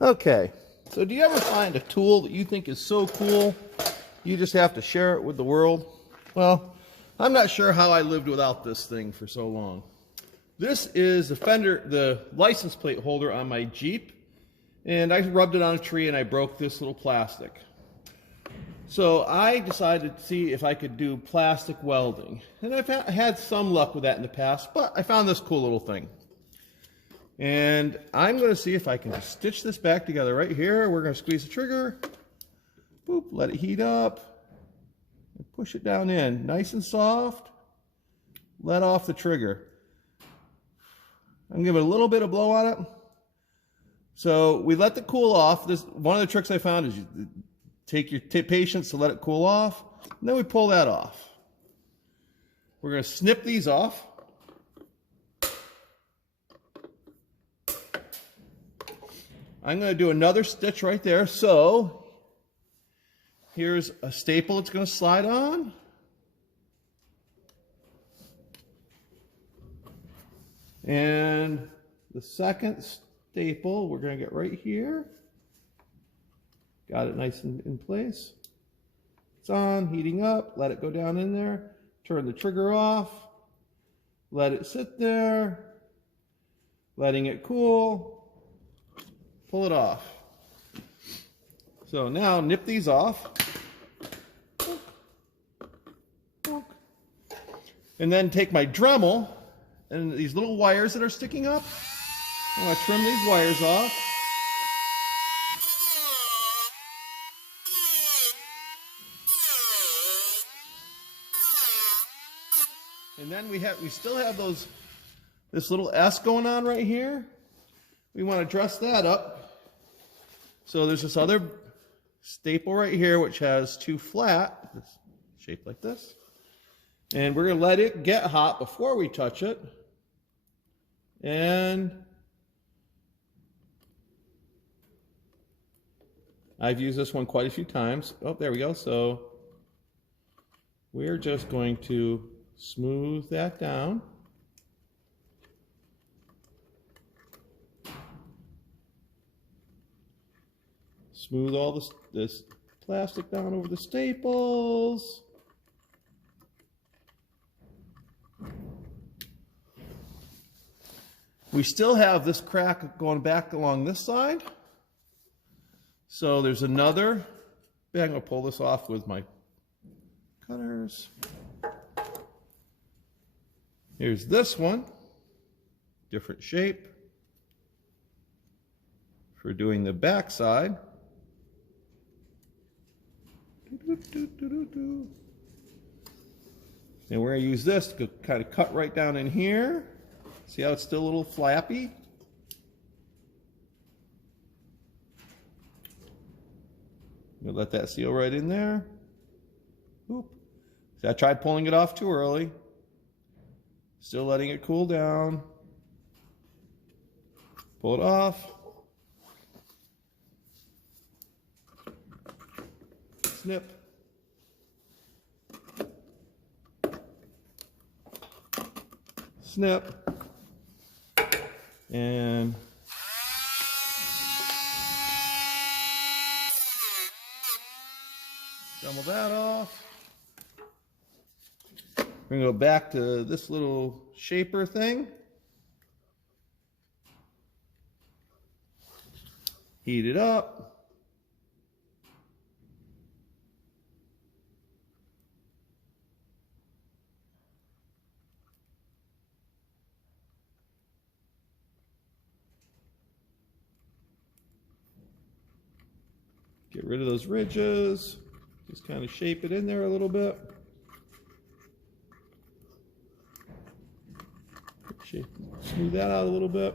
Okay, so do you ever find a tool that you think is so cool, you just have to share it with the world? Well, I'm not sure how I lived without this thing for so long. This is the license plate holder on my Jeep, and I rubbed it on a tree and I broke this little plastic. So I decided to see if I could do plastic welding. And I've had some luck with that in the past, but I found this cool little thing. And I'm going to see if I can just stitch this back together right here. We're going to squeeze the trigger. Boop, let it heat up. And push it down in. Nice and soft. Let off the trigger. I'm going to give it a little bit of blow on it. So we let it cool off. One of the tricks I found is you take your patience to let it cool off. And then we pull that off. We're going to snip these off. I'm going to do another stitch right there. So here's a staple it's going to slide on. And the second staple we're going to get right here. Got it nice and in place. It's on, heating up. Let it go down in there. Turn the trigger off. Let it sit there. Letting it cool. Pull it off. So now nip these off. And then take my Dremel and these little wires that are sticking up. I'm going to trim these wires off. And then we still have this little S going on right here. We want to dress that up. So there's this other staple right here which has two flat, shaped like this. And we're going to let it get hot before we touch it. And I've used this one quite a few times. Oh, there we go. So we're just going to smooth that down. Smooth all this plastic down over the staples. We still have this crack going back along this side. So there's another. I'm going to pull this off with my cutters. Here's this one. Different shape. For doing the back side. And we're going to use this to kind of cut right down in here. See how it's still a little flappy? We'll let that seal right in there. Oop. See, I tried pulling it off too early. Still letting it cool down. Pull it off. Snip. Snip. And dumble that off. We're going to go back to this little shaper thing. Heat it up. Get rid of those ridges. Just kind of shape it in there a little bit. Smooth that out a little bit.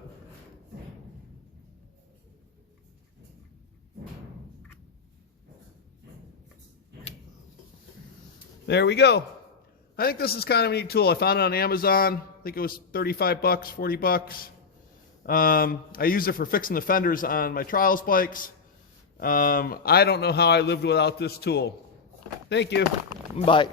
There we go. I think this is kind of a neat tool. I found it on Amazon. I think it was 35 bucks, 40 bucks. I use it for fixing the fenders on my trials bikes. I don't know how I lived without this tool. Thank you. Bye.